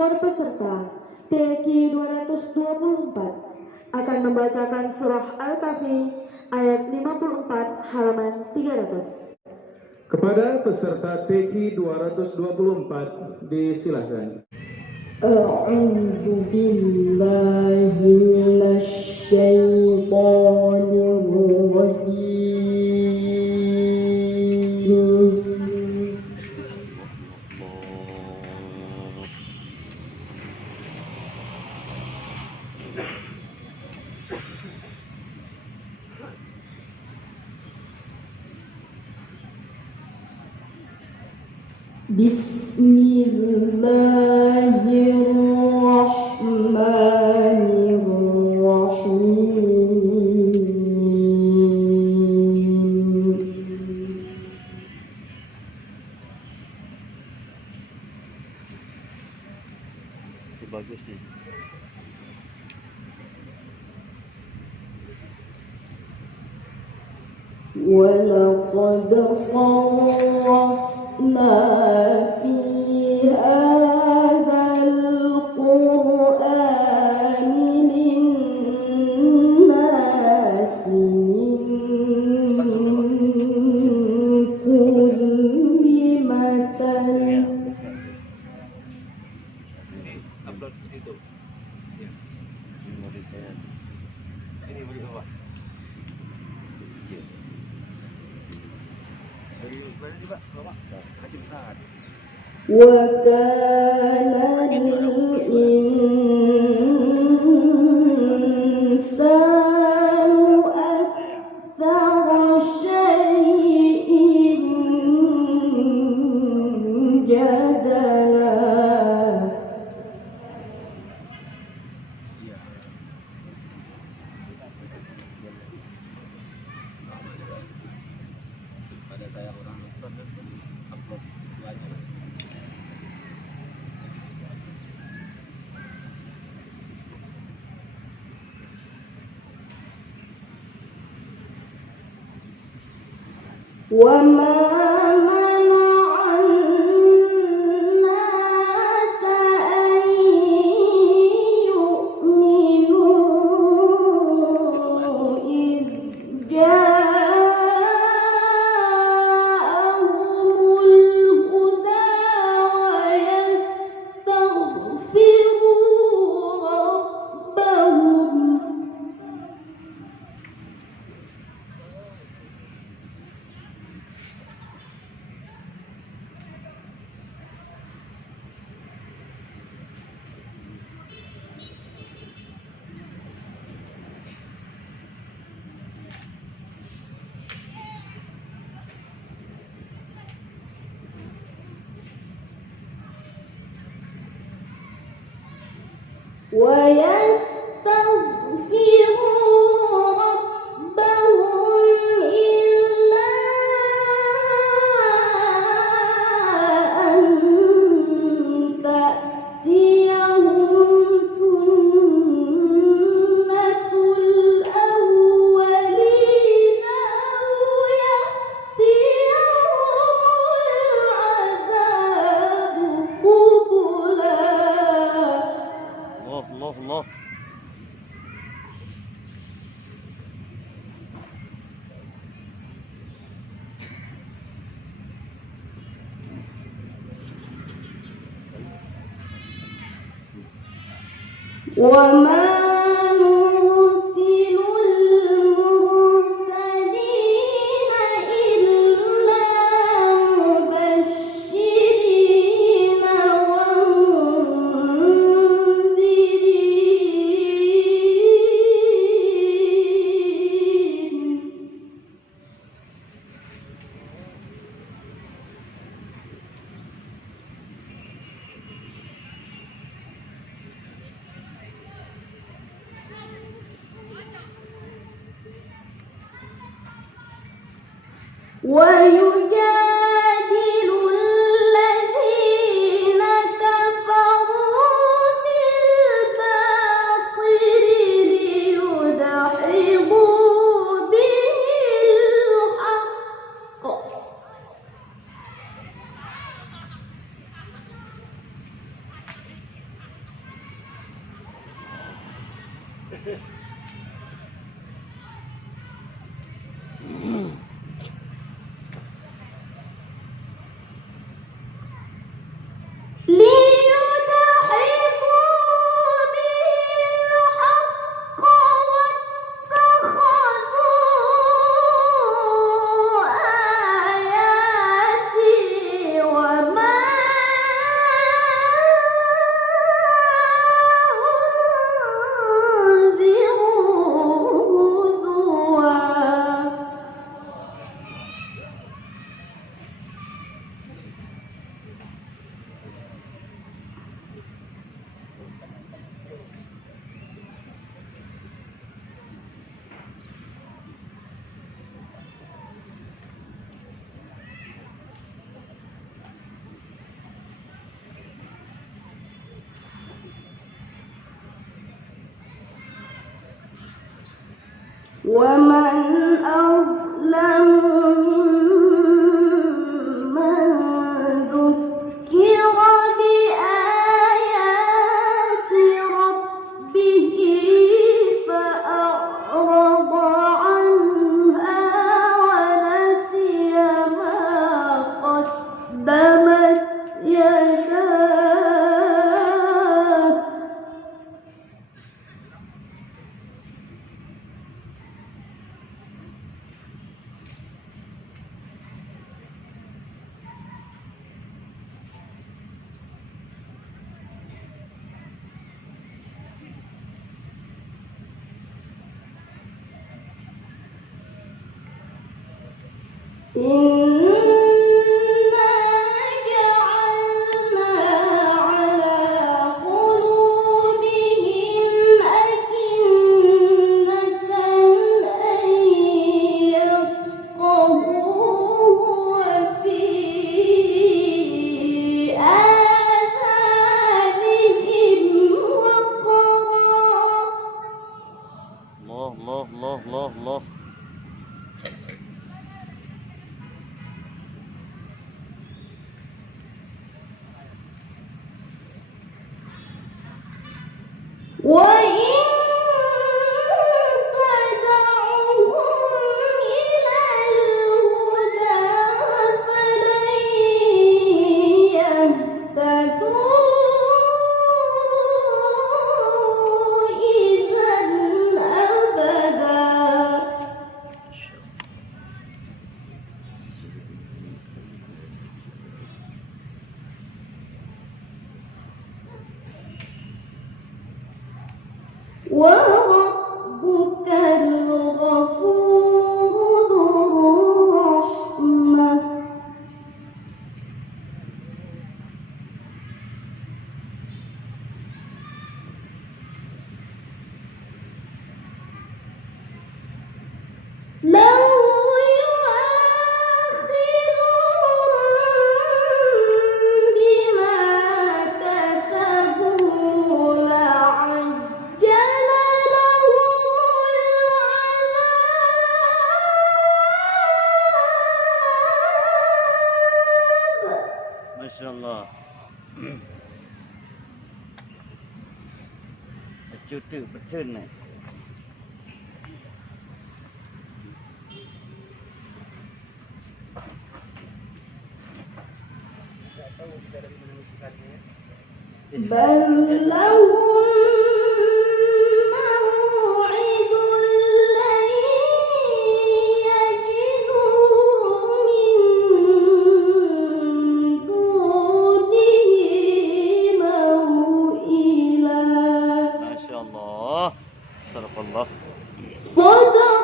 For peserta TQ 224 akan membacakan surah Al-Kahfi ayat 54 halaman 300. Kepada peserta TQ 224 disilahkan. A'udzu billahi minasy syaithanir rajim. Bismillahirrahmanirrahim. Itu bagus nih. وَلَقَدْ صَرَّفْنَا فِي هَذَا الْقُرْآنِ لِلنَّاسِ مِنْ كُلِّ مَثَلٍ. Upload itu. Ya. Ini boleh bawa. Kecil. Dari mana ni Pak? Bawa besar. Kecil besar. وَكَانَ الْإِنسَانُ أَكْثَرَ شَيْءٍ جَدَلًا. Ya. Pada saya orang nonton dan upload setelahnya. وَمَا مَنَعَ النَّاسَ أَن يُؤْمِنُوا إِذْ جَاءَهُمُ الْهُدَى وَيَسْتَغْفِرُوا رَبَّهُمْ. وَيَسْتَغْفِرُوا رَبَّهُمْ إِلَّا أَن تَأْتِيَهُمْ سُنَّةُ الْأَوَّلِينَ أَوْ يَأْتِيَهُمُ الْعَذَابُ قُبُلًا. Allah. وَمَا نُرْسِلُ الْمُرْسَلِينَ إِلَّا مُبَشِّرِينَ وَمُنذِرِينَ. وَيُجَادِلُ الَّذِينَ كَفَرُوا بِالْبَاطِلِ لِيُدْحِضُوا بِهِ الْحَقَّ. ليدحضوا به الحق واتخذوا آياتي وما أنذروا هزوا. ومن أظلم ممن ذكر بآيات ربه فأعرض عنها ونسي ما قدمت يداه. إنا جعلنا على قلوبهم أكنة أن يفقهوه وفي آذانهم وقرا. الله الله الله الله الله. وإن تدعوهم إلى الهدى فلن يهتدوا إذا أبدا. وربك الغفور ذو الرحمة. لو يؤاخذهم بما كسبوا لعجل لهم العذاب. ما شاء الله. Cuti betul ni. بل لهم موعد لن يجدوا من دونه موئلا. ما شاء الله. صدق الله. صدق